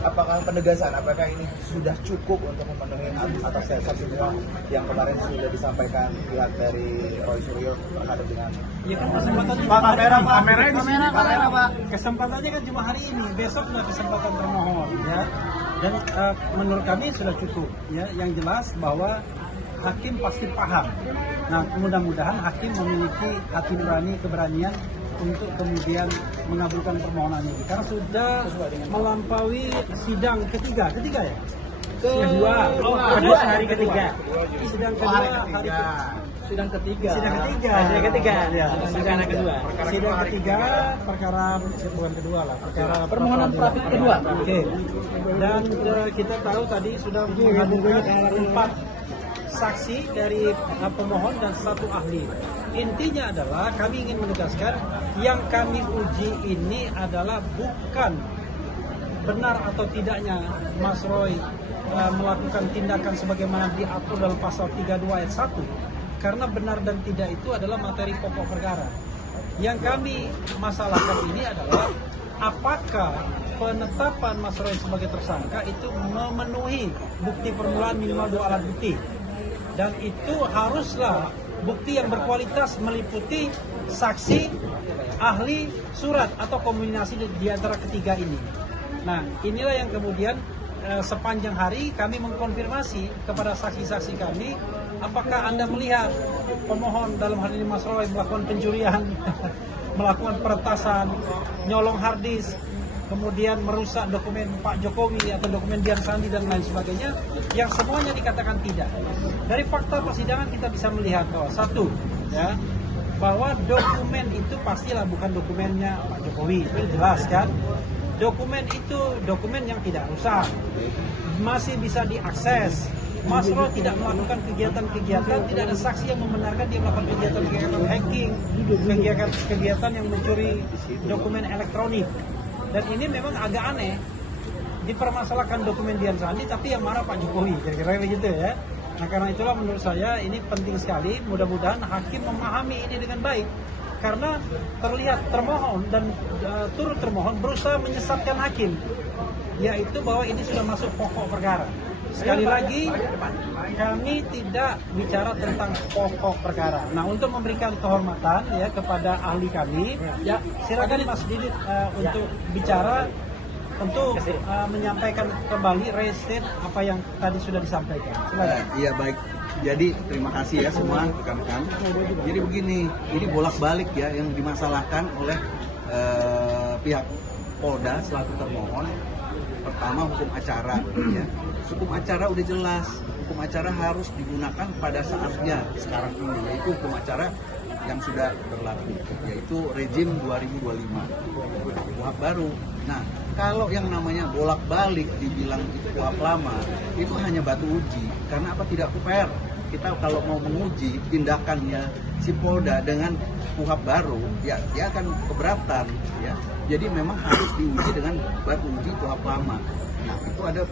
apakah penegasan, apakah ini sudah cukup untuk memenuhi atas dasar semua yang kemarin sudah disampaikan pihak dari Roy Suryo terhadap dengan Ya kan kesempatannya Pak, cuma hari ini. kameranya di sini, Kamera, Pak. Kesempatannya kan cuma hari ini, besok sudah kesempatan termohon ya. Dan menurut kami sudah cukup ya. Yang jelas bahwa hakim pasti paham. Nah, mudah-mudahan hakim memiliki hati nurani, keberanian untuk kemudian mengabulkan permohonan ini karena sudah melampaui sidang ketiga ya? Kedua hari ketiga. Sidang kedua hari Sidang ketiga. Sidang ketiga. Sidang ketiga. Ya, Sidang kedua. Sidang ketiga perkara bukan kedua lah, perkara Permohonan pra-prat kedua. Oke. Dan kita tahu tadi sudah menghadirkan 4 saksi dari pemohon dan 1 ahli. Intinya adalah kami ingin menegaskan yang kami uji ini adalah bukan benar atau tidaknya Mas Roy melakukan tindakan sebagaimana diatur dalam pasal 32 ayat 1. Karena benar dan tidak itu adalah materi pokok perkara. Yang kami masalahkan ini adalah apakah penetapan Mas Roy sebagai tersangka itu memenuhi bukti permulaan minimal 2 alat bukti. Dan itu haruslah bukti yang berkualitas meliputi saksi, ahli, surat atau kombinasi di antara ketiga ini. Nah, inilah yang kemudian sepanjang hari kami mengkonfirmasi kepada saksi-saksi kami, apakah Anda melihat pemohon dalam hal ini Mas Roy melakukan pencurian, melakukan peretasan, nyolong harddisk, kemudian merusak dokumen Pak Jokowi atau dokumen Dian Sandi dan lain sebagainya, yang semuanya dikatakan tidak. Dari fakta persidangan kita bisa melihat bahwa satu, ya, bahwa dokumen itu pastilah bukan dokumennya Pak Jokowi, itu jelas kan. Dokumen itu dokumen yang tidak rusak, masih bisa diakses. Mas Roy tidak melakukan kegiatan-kegiatan, tidak ada saksi yang membenarkan dia melakukan kegiatan-kegiatan hacking, kegiatan yang mencuri dokumen elektronik. Dan ini memang agak aneh, dipermasalahkan dokumen Dian Sandi tapi yang marah Pak Jokowi, kira-kira begitu ya. Nah, karena itulah menurut saya ini penting sekali, mudah-mudahan hakim memahami ini dengan baik. Karena terlihat termohon dan turut termohon berusaha menyesatkan hakim, yaitu bahwa ini sudah masuk pokok perkara. Sekali lagi, kami tidak bicara tentang pokok perkara. Nah, untuk memberikan kehormatan ya kepada ahli kami, ya silakan Mas Didit untuk bicara, untuk menyampaikan kembali restate apa yang tadi sudah disampaikan. Silakan. Iya, baik. Jadi terima kasih ya semua rekan-rekan. Jadi begini, ini bolak-balik ya yang dimasalahkan oleh pihak Polda selaku termohon. Pertama, hukum acara ya. Hukum acara udah jelas, hukum acara harus digunakan pada saatnya sekarang ini, yaitu hukum acara yang sudah berlaku, yaitu rejim 2025 KUHP baru. Nah, kalau yang namanya bolak-balik dibilang itu KUHP lama, itu hanya batu uji. Karena apa? Tidak fair. Kita kalau mau menguji tindakannya si Polda dengan KUHP baru, ya dia akan keberatan ya. Jadi memang harus diuji dengan batu uji KUHP lama. Nah, itu ada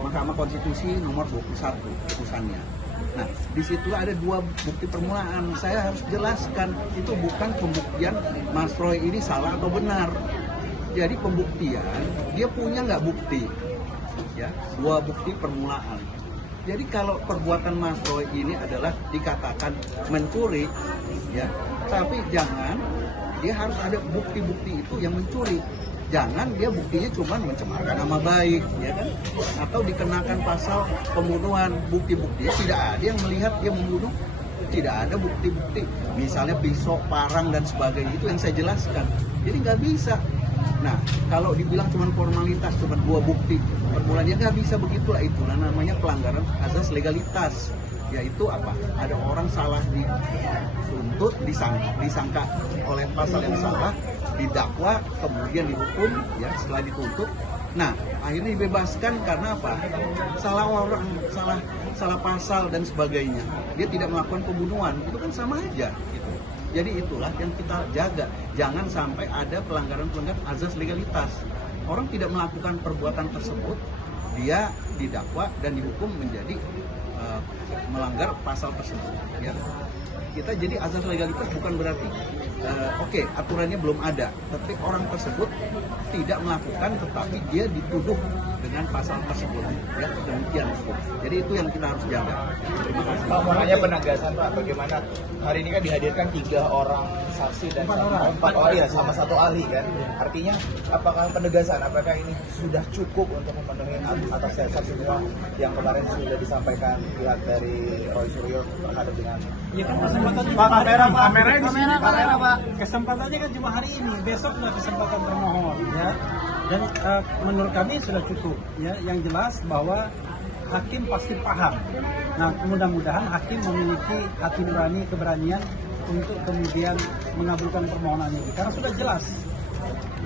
Mahkamah Konstitusi nomor 21 putusannya. Nah, di situ ada 2 bukti permulaan. Saya harus jelaskan itu bukan pembuktian Mas Roy ini salah atau benar. Jadi pembuktian dia punya nggak bukti, ya 2 bukti permulaan. Jadi kalau perbuatan Mas Roy ini adalah dikatakan mencuri, ya, tapi jangan dia harus ada bukti-bukti itu yang mencuri. Jangan dia buktinya cuma mencemarkan nama baik, ya kan? Atau dikenakan pasal pembunuhan, bukti-buktinya tidak ada yang melihat dia membunuh, tidak ada bukti-bukti. Misalnya pisau, parang dan sebagainya, itu yang saya jelaskan. Jadi nggak bisa. Nah, kalau dibilang cuma formalitas, cuma 2 bukti permulaan, ya nggak bisa begitulah. Itulah namanya pelanggaran asas legalitas. Yaitu apa? Ada orang salah dituntut, disangka oleh pasal yang salah, didakwa, kemudian dihukum, ya setelah dituntut. Nah, akhirnya dibebaskan karena apa? Salah orang, salah pasal dan sebagainya. Dia tidak melakukan pembunuhan, itu kan sama aja. Gitu. Jadi itulah yang kita jaga. Jangan sampai ada pelanggaran-pelanggaran azas legalitas. Orang tidak melakukan perbuatan tersebut, dia didakwa dan dihukum menjadi melanggar pasal tersebut. Ya. Kita jadi azas legalitas bukan berarti oke, aturannya belum ada, tapi orang tersebut tidak melakukan, tetapi dia dituduh dengan pasal tersebut. Ya, demikian. Jadi itu yang kita harus jaga. Terima kasih. Pak, mau nanya penegasan Pak, bagaimana hari ini kan dihadirkan 3 orang saksi dan 4 orang ya sama 1 ahli kan. Artinya apakah penegasan, apakah ini sudah cukup untuk memenuhi atas dasar semua yang kemarin sudah disampaikan pihak dari Roy Suryo terhadap dengan Ya kan kesempatannya Pak, cuma hari kamera, ini. Pak, kamera di sini, kamera, Pak. Kesempatannya kan cuma hari ini, besok nggak kesempatan termohon ya. Dan menurut kami sudah cukup ya. Yang jelas bahwa hakim pasti paham. Nah, mudah-mudahan hakim memiliki hati nurani, keberanian untuk kemudian mengabulkan permohonan ini. Karena sudah jelas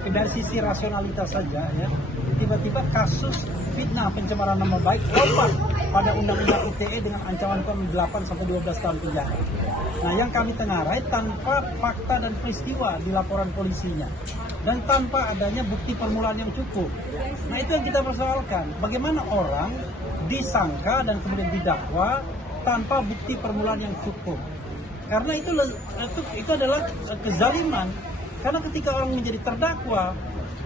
dari sisi rasionalitas saja ya, tiba-tiba kasus fitnah pencemaran nama baik lompat pada Undang-Undang ITE dengan ancaman hukuman 8 sampai 12 tahun penjara. Nah, yang kami tengarai tanpa fakta dan peristiwa di laporan polisinya dan tanpa adanya bukti permulaan yang cukup. Nah, itu yang kita persoalkan. Bagaimana orang disangka dan kemudian didakwa tanpa bukti permulaan yang cukup? Karena itu adalah kezaliman. Karena ketika orang menjadi terdakwa,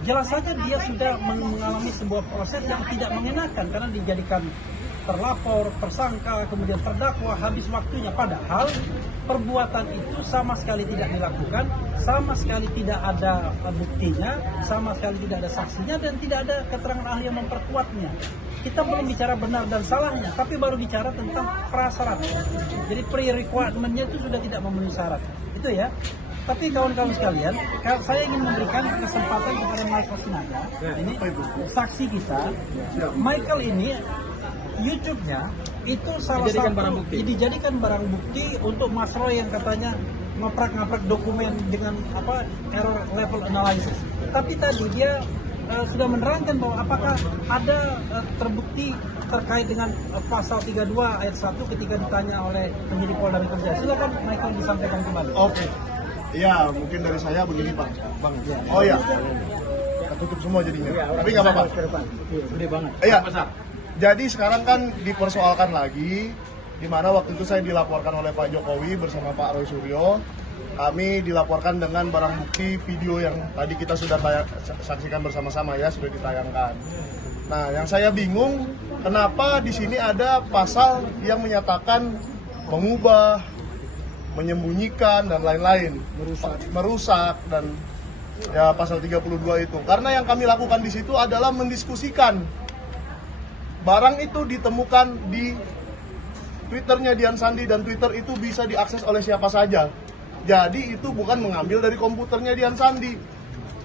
jelas saja dia sudah mengalami sebuah proses yang tidak mengenakan karena dijadikan terlapor, tersangka, kemudian terdakwa, habis waktunya. Padahal perbuatan itu sama sekali tidak dilakukan, sama sekali tidak ada buktinya, sama sekali tidak ada saksinya, dan tidak ada keterangan ahli yang memperkuatnya. Kita belum bicara benar dan salahnya, tapi baru bicara tentang prasyarat. Jadi pre-requirement-nya itu sudah tidak memenuhi syarat. Itu ya. Tapi kawan-kawan sekalian, saya ingin memberikan kesempatan kepada Michael Sinaga. Ini saksi kita. Michael ini YouTube-nya itu salah satu dijadikan barang bukti untuk Mas Roy yang katanya ngaprak-ngaprak dokumen dengan error level analysis. Tapi tadi dia sudah menerangkan bahwa apakah ada terbukti terkait dengan pasal 32 ayat 1 ketika ditanya oleh penyidik Polda Metro Jaya. Silakan Michael disampaikan kembali. Oke. Iya, mungkin dari saya begini Pak. Bang. Oh iya. Tutup semua jadinya. Tapi nggak apa-apa. Gede banget. Iya. Jadi sekarang kan dipersoalkan lagi, di mana waktu itu saya dilaporkan oleh Pak Jokowi bersama Pak Roy Suryo. Kami dilaporkan dengan barang bukti video yang tadi kita sudah saksikan bersama-sama ya, sudah ditayangkan. Nah, yang saya bingung, kenapa di sini ada pasal yang menyatakan mengubah, menyembunyikan dan lain-lain, merusak dan ya pasal 32 itu. Karena yang kami lakukan di situ adalah mendiskusikan. Barang itu ditemukan di Twitternya Dian Sandi dan Twitter itu bisa diakses oleh siapa saja. Jadi itu bukan mengambil dari komputernya Dian Sandi,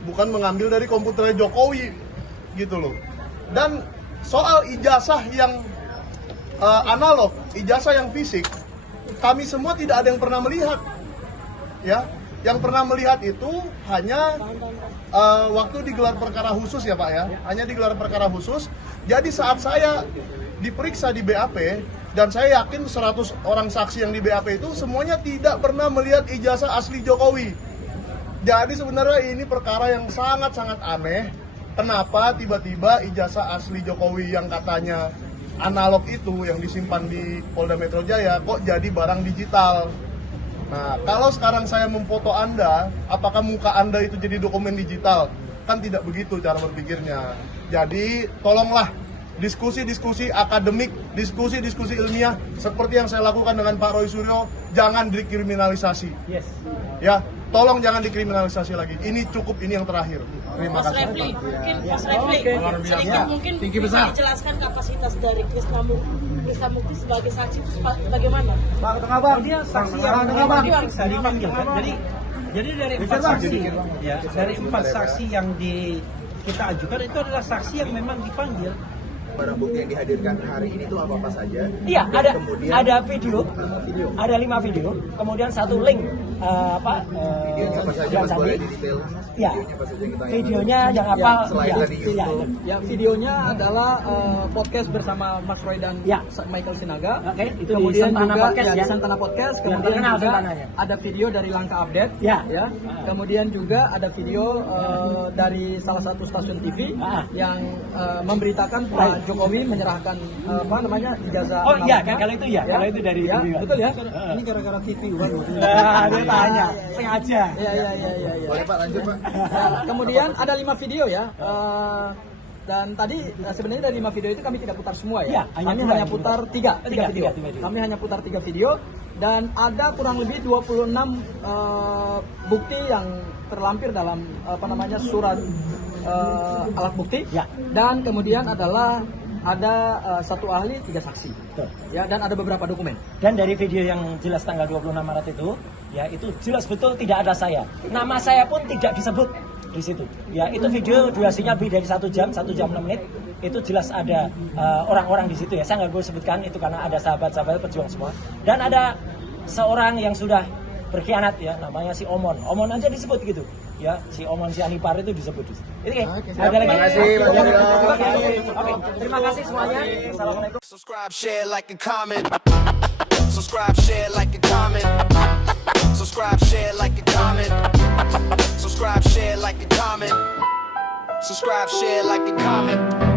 bukan mengambil dari komputernya Jokowi, gitu loh. Dan soal ijazah yang analog, ijazah yang fisik, kami semua tidak ada yang pernah melihat, ya. Yang pernah melihat itu hanya waktu digelar perkara khusus ya Pak ya, hanya digelar perkara khusus. Jadi saat saya diperiksa di BAP, dan saya yakin 100 orang saksi yang di BAP itu semuanya tidak pernah melihat ijazah asli Jokowi. Jadi sebenarnya ini perkara yang sangat-sangat aneh. Kenapa tiba-tiba ijazah asli Jokowi yang katanya analog itu yang disimpan di Polda Metro Jaya kok jadi barang digital? Nah, kalau sekarang saya memfoto Anda, apakah muka Anda itu jadi dokumen digital? Kan tidak begitu cara berpikirnya. Jadi, tolonglah diskusi-diskusi akademik, diskusi-diskusi ilmiah seperti yang saya lakukan dengan Pak Roy Suryo, jangan dikriminalisasi. Yes. Ya, tolong jangan dikriminalisasi lagi. Ini cukup, ini yang terakhir. Terima Mas kasih. Refli, sedikit mungkin bisa dijelaskan kapasitas dari Krisnamurti sebagai saksi itu bagaimana? Dia saksi yang diperiksa, dipanggil kan. Jadi dari 4 saksi, ya, dari 4 saksi yang kita ajukan itu adalah saksi yang memang dipanggil. barang bukti yang dihadirkan hari ini itu apa saja? Iya, Dan ada kemudian, ada video, ada 5 video, kemudian 1 link videonya apa saja Mas, boleh di detail? Ya, Videonya apa saja yang kita videonya yang apa? selain Ya, dari YouTube. Ya, videonya adalah podcast bersama Mas Roy dan Ya. Michael Sinaga. Oke, itu di kemudian Santana juga Podcast, ya. di Santana Podcast. Biar Kemudian terkenal juga Santananya. ada video dari Langkah Update. Ya. Kemudian juga ada video dari salah satu stasiun TV yang memberitakan Pak Jokowi menyerahkan ijazah. Oh iya, analognya. kalau itu ya, kalau itu dari ya, video. betul ya. Ini gara-gara TV kan. Dia tanya, sengaja. Ya. Boleh Pak, lanjut Pak. Kemudian ada 5 video ya. Dan tadi sebenarnya dari 5 video itu kami tidak putar semua Ya, ya. hanya Kami dua hanya yang putar diputar. 3 Tiga video. video. Kami hanya putar 3 video dan ada kurang lebih 26 bukti yang terlampir dalam surat alat bukti. Ya. Dan kemudian adalah ada 1 ahli 3 saksi. Betul. Ya, dan ada beberapa dokumen. Dan dari video yang jelas tanggal 26 Maret itu, ya itu jelas betul tidak ada saya. Nama saya pun tidak disebut di situ. Ya itu video durasinya lebih dari 1 jam 6 menit. Itu jelas ada orang-orang di situ ya. Saya nggak boleh sebutkan itu karena ada sahabat-sahabat pejuang semua. Dan ada seorang yang sudah berkhianat ya, namanya si Omon. Omon aja disebut gitu. Ya, si Omon si Anipar itu disebut di situ. Itu ya. Ada lagi. Terima kasih, Mas Rio. Oke, terima kasih semuanya. Assalamualaikum. Subscribe, share, like, and comment. Subscribe, share, like, and comment. Subscribe, share, like, and comment. Subscribe, share, like, and comment. Subscribe, share, like, and comment.